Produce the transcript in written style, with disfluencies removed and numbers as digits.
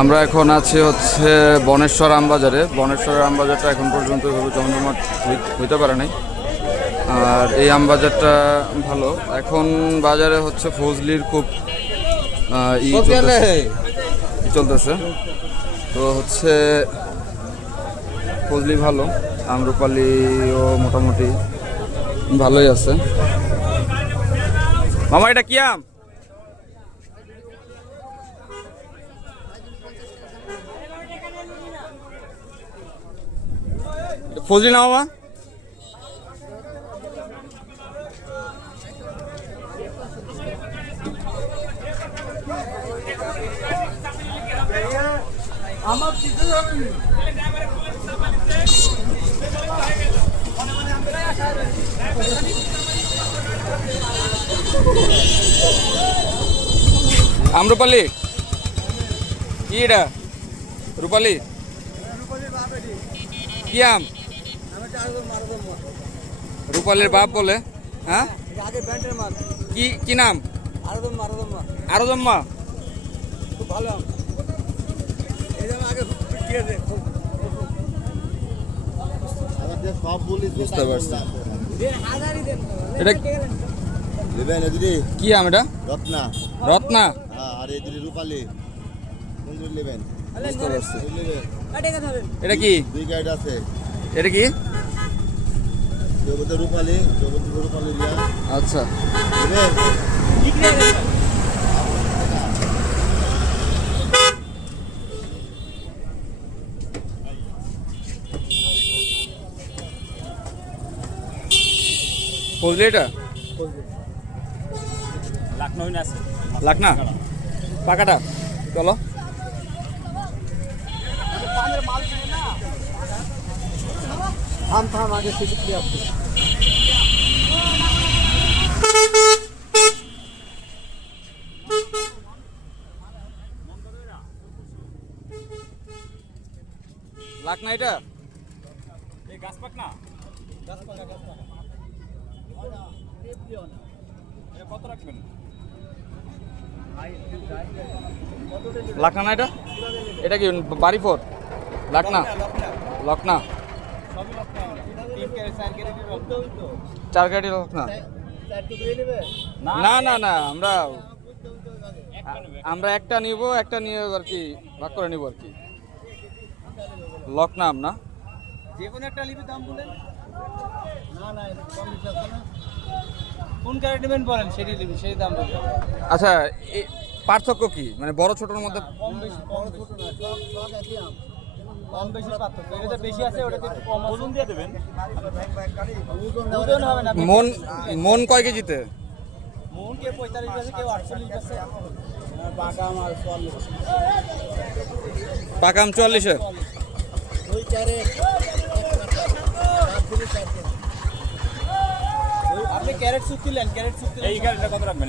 আমরা এখন আছি হচ্ছে বনেশ্বর আমবাজারে। বনেশ্বর আমবাজারটা এখন পর্যন্ত এভাবে জমজমাট হইতে পারে নাই। আর এই আমবাজারটা ভালো। এখন বাজারে হচ্ছে ফজলির খুব চলতেছে, তো হচ্ছে ফজলি ভালো, আম্রপালিও মোটামুটি ভালোই আছে। মামা এটা কি আম? ফজলি না মামা? আমার আম্রপালি কি এটা? রূপালি কি আম? রূপালির বাপ বলে। হ্যাঁ, কি কি নাম? আরোজম্মা। খুব ভালো আম। এই যে আগে সব বলিস বুঝতে পারছি। এটা কি আম? এটা রত্না। রত্না। আর এদিকে রূপালি। কোনগুলো নেবেন? বুঝতে পারছি। এটা কি? দুই গাইড আছে। এটা কি? জগতে রূপালি, জগতে রূপালি দিয়া। আচ্ছা, নেবেন? ফজলি এটা লাকনা পাকাটা। চলো থাম থাম আগে টিকিট দিয়ে আসছি। লাকনা এটা গাছ পাক না কত রাখবেন? লাকনা না এটা? এটা কি বাড়িপুর লাকনা? লকনা 4 গাড়ি লকনা। না না না, আমরা একটা নিব, একটা নিয়ে আর কি ভাগ করে নিব আর কি। লকনা আম না? যে কোনো একটা লিপি দাম বলেন। না না, কোন গাড়ি নেবেন বলেন, সেটি লিপি সেই দাম বলবেন। আচ্ছা, এই পার্থক্য কি, মানে বড় ছোটর মধ্যে? কম বেশি, বড় ছোট না, সব একই আম। কম বেশি পার্থক্য, এটাতে বেশি আছে, ওটাতে একটু কম আছে। ওজন দিয়ে দেবেন। ওজন হবে না। মন কয় কেজিতে? মন কে 45 আছে, কেউ 48 আছে। বাটা আমার 44। পাকাম 44-এ। ওই ক্যারেট আপনি ক্যারেট সুপ দিলেন, ক্যারেট সুপ দিলেন। এই ক্যারেটটা কত রাখবেন?